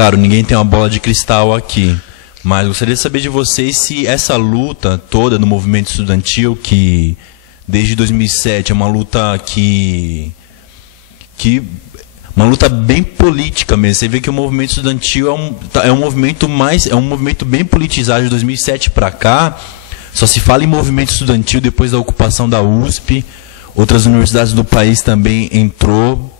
claro, ninguém tem uma bola de cristal aqui, mas gostaria de saber de vocês se essa luta toda no movimento estudantil, que desde 2007 é uma luta uma luta bem política mesmo. Você vê que o movimento estudantil é um movimento bem politizado de 2007 para cá. Só se fala em movimento estudantil depois da ocupação da USP. Outras universidades do país também entrou.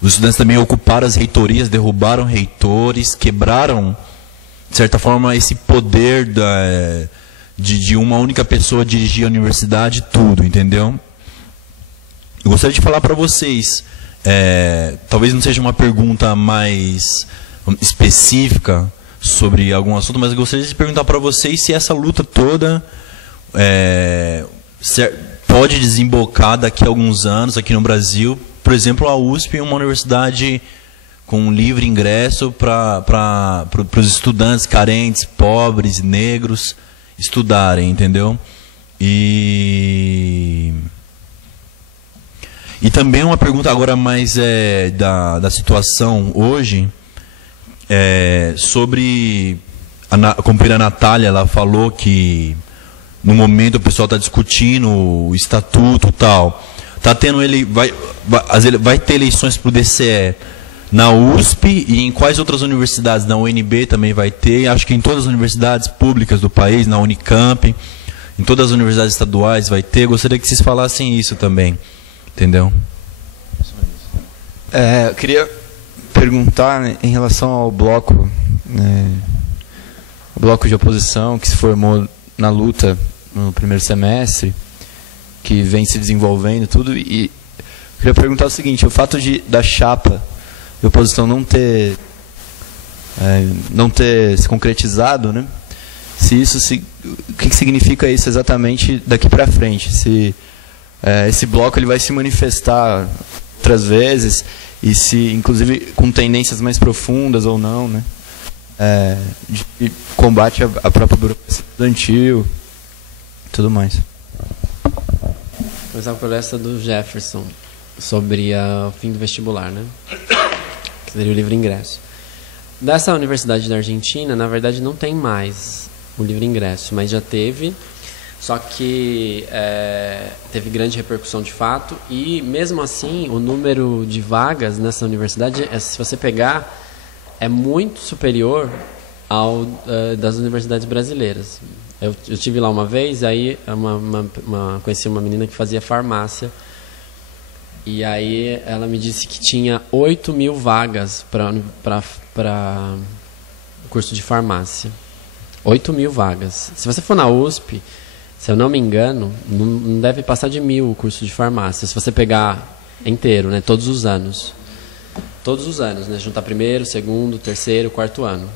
Os estudantes também ocuparam as reitorias, derrubaram reitores, quebraram, de certa forma, esse poder de uma única pessoa dirigir a universidade, tudo, entendeu? Eu gostaria de falar para vocês, talvez não seja uma pergunta mais específica sobre algum assunto, mas eu gostaria de perguntar para vocês se essa luta toda pode desembocar daqui a alguns anos aqui no Brasil. Por exemplo, a USP é uma universidade com livre ingresso para os estudantes carentes, pobres, negros estudarem, entendeu? E também uma pergunta agora mais da situação hoje, sobre, a companheira Natália, ela falou que no momento o pessoal está discutindo o estatuto e tal. Tá tendo vai ter eleições para o DCE na USP e em quais outras universidades? Na UNB também vai ter, acho que em todas as universidades públicas do país, na Unicamp, em todas as universidades estaduais vai ter. Gostaria que vocês falassem isso também, entendeu? Eu queria perguntar, né, em relação ao bloco, o bloco de oposição que se formou na luta no primeiro semestre, que vem se desenvolvendo tudo, e queria perguntar o seguinte: o fato da chapa de oposição não ter se concretizado, né? O que significa isso exatamente daqui para frente? Se esse bloco ele vai se manifestar outras vezes, e se inclusive com tendências mais profundas ou não, né? De combate à própria burocracia estudantil, tudo mais. Começar por essa do Jefferson, sobre o fim do vestibular, né? Que seria o livre ingresso. Dessa universidade da Argentina, na verdade, não tem mais o livre ingresso, mas já teve, só que teve grande repercussão de fato, e mesmo assim, o número de vagas nessa universidade, se você pegar, é muito superior ao das universidades brasileiras. Eu estive lá uma vez, aí conheci uma menina que fazia farmácia, e aí ela me disse que tinha 8.000 vagas para o curso de farmácia. 8.000 vagas. Se você for na USP, se eu não me engano, não deve passar de 1.000 o curso de farmácia, se você pegar inteiro, né, todos os anos. Todos os anos, né, juntar primeiro, segundo, terceiro, quarto ano.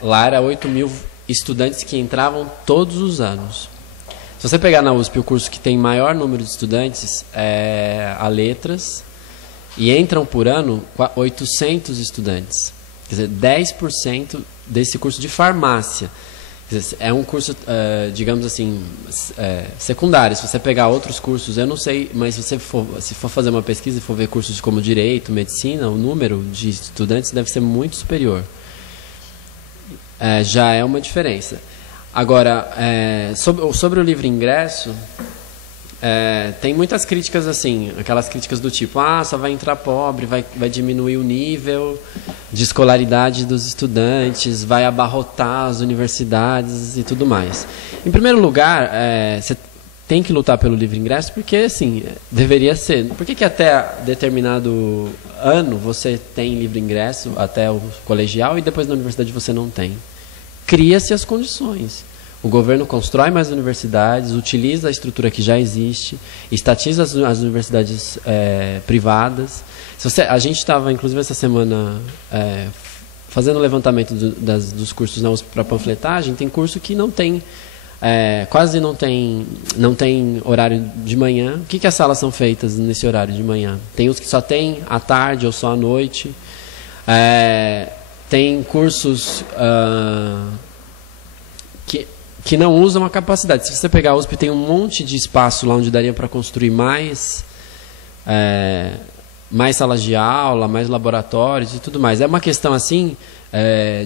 Lá era 8.000 estudantes que entravam todos os anos. Se você pegar na USP o curso que tem maior número de estudantes, a Letras, e entram por ano 800 estudantes. Quer dizer, 10% desse curso de farmácia. Quer dizer, é um curso, digamos assim, secundário. Se você pegar outros cursos, eu não sei, mas se for fazer uma pesquisa e for ver cursos como Direito, Medicina, o número de estudantes deve ser muito superior. Já é uma diferença. Agora, sobre o livre ingresso, tem muitas críticas assim, aquelas críticas do tipo, só vai entrar pobre, vai diminuir o nível de escolaridade dos estudantes, vai abarrotar as universidades e tudo mais. Em primeiro lugar, você tem que lutar pelo livre ingresso, porque assim, deveria ser. Por que até determinado ano você tem livre ingresso, até o colegial, e depois na universidade você não tem? Cria-se as condições. O governo constrói mais universidades, utiliza a estrutura que já existe, estatiza as universidades privadas. A gente estava, inclusive, essa semana fazendo o levantamento dos cursos na USP para panfletagem. Tem curso que não tem, quase não tem horário de manhã. O que as salas são feitas nesse horário de manhã? Tem os que só tem à tarde ou só à noite. Tem cursos que não usam a capacidade. Se você pegar a USP, tem um monte de espaço lá onde daria para construir mais mais salas de aula, mais laboratórios e tudo mais. É uma questão assim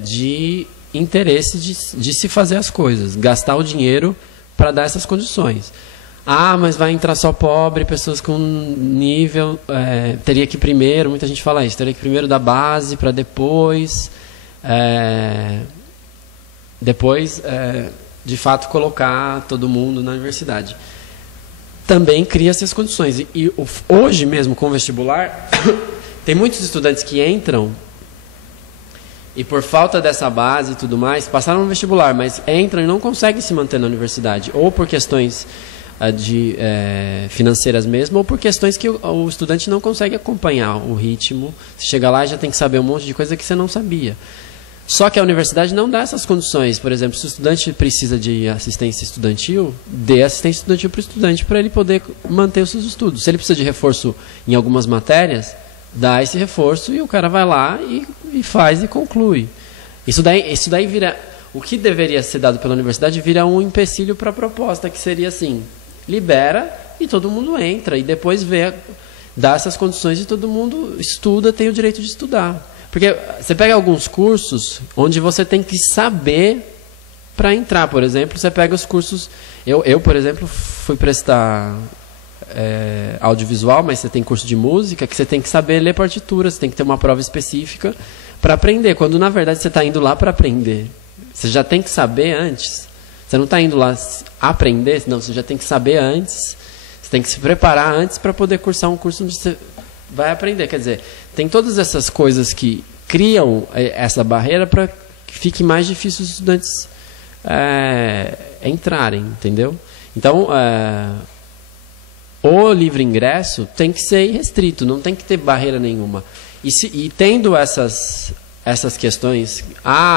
de interesse de se fazer as coisas, gastar o dinheiro para dar essas condições. Ah, mas vai entrar só pobre, pessoas com nível, teria que primeiro, muita gente fala isso, teria que primeiro dar base para depois, de fato, colocar todo mundo na universidade. Também cria-se as condições. E hoje mesmo, com o vestibular, tem muitos estudantes que entram e, por falta dessa base e tudo mais, passaram no vestibular, mas entram e não conseguem se manter na universidade, ou por questões financeiras mesmo, ou por questões que o estudante não consegue acompanhar o ritmo. Você chega lá e já tem que saber um monte de coisa que você não sabia. Só que a universidade não dá essas condições. Por exemplo, se o estudante precisa de assistência estudantil, dê assistência estudantil para o estudante para ele poder manter os seus estudos. Se ele precisa de reforço em algumas matérias, dá esse reforço e o cara vai lá e faz e conclui. Isso daí vira... O que deveria ser dado pela universidade vira um empecilho para a proposta, que seria assim, libera e todo mundo entra, e depois dá essas condições e todo mundo estuda, tem o direito de estudar. Porque você pega alguns cursos onde você tem que saber para entrar. Por exemplo, você pega os cursos... Eu, por exemplo, fui prestar audiovisual, mas você tem curso de música, que você tem que saber ler partituras, você tem que ter uma prova específica para aprender, quando na verdade você está indo lá para aprender. Você já tem que saber antes. Você não está indo lá aprender, não, você já tem que saber antes. Você tem que se preparar antes para poder cursar um curso onde você vai aprender. Quer dizer, tem todas essas coisas que criam essa barreira para que fique mais difícil os estudantes entrarem, entendeu? Então, o livre ingresso tem que ser irrestrito, não tem que ter barreira nenhuma. E tendo essas questões,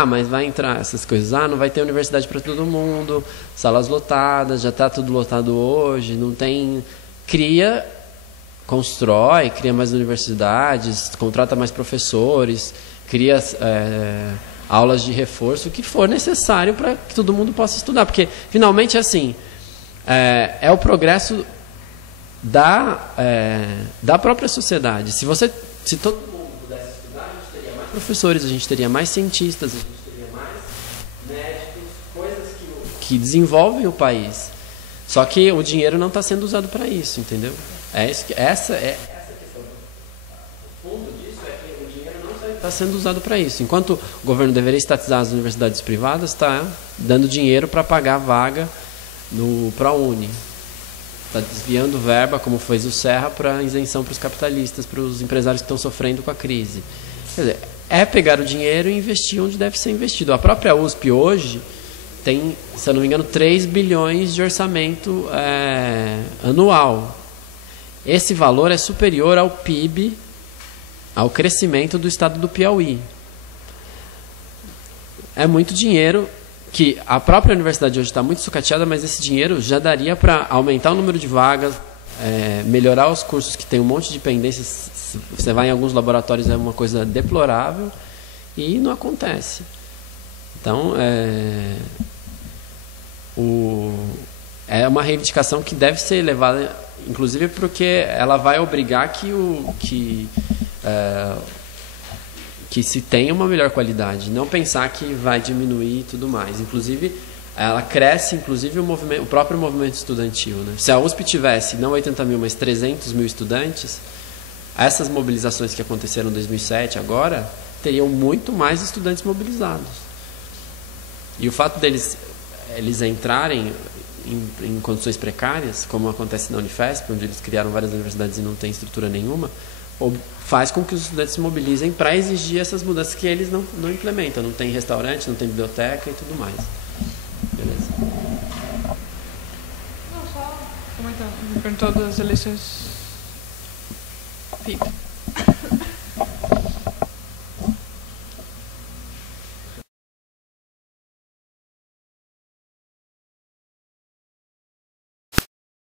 mas vai entrar essas coisas, não vai ter universidade para todo mundo, salas lotadas, já está tudo lotado hoje, não tem... Constrói, cria mais universidades, contrata mais professores, cria aulas de reforço, o que for necessário para que todo mundo possa estudar. Porque, finalmente, assim, é o progresso da própria sociedade. Se todo mundo pudesse estudar, a gente teria mais professores, a gente teria mais cientistas, a gente teria mais médicos, coisas que desenvolvem o país. Só que o dinheiro não está sendo usado para isso, entendeu? Essa questão. O fundo disso é que o dinheiro não está sendo usado para isso. Enquanto o governo deveria estatizar as universidades privadas, está dando dinheiro para pagar a vaga no ProUni. Está desviando verba, como fez o Serra, para isenção para os capitalistas, para os empresários que estão sofrendo com a crise. Quer dizer, pegar o dinheiro e investir onde deve ser investido. A própria USP hoje tem, se eu não me engano, 3 bilhões de orçamento anual. Esse valor é superior ao PIB, ao crescimento do estado do Piauí. É muito dinheiro que a própria universidade hoje está muito sucateada, mas esse dinheiro já daria para aumentar o número de vagas, melhorar os cursos que tem um monte de pendências. Você vai em alguns laboratórios, é uma coisa deplorável e não acontece. Então, é uma reivindicação que deve ser levada, inclusive porque ela vai obrigar que se tenha uma melhor qualidade, não pensar que vai diminuir e tudo mais. Inclusive, ela cresce, inclusive o próprio movimento estudantil, né? Se a USP tivesse não 80 mil, mas 300 mil estudantes, essas mobilizações que aconteceram em 2007 agora teriam muito mais estudantes mobilizados. E o fato deles entrarem em condições precárias, como acontece na Unifesp, onde eles criaram várias universidades e não tem estrutura nenhuma, faz com que os estudantes se mobilizem para exigir essas mudanças que eles não implementam. Não tem restaurante, não tem biblioteca e tudo mais. Beleza? Não, só comentando. Me perguntou das eleições. Fica.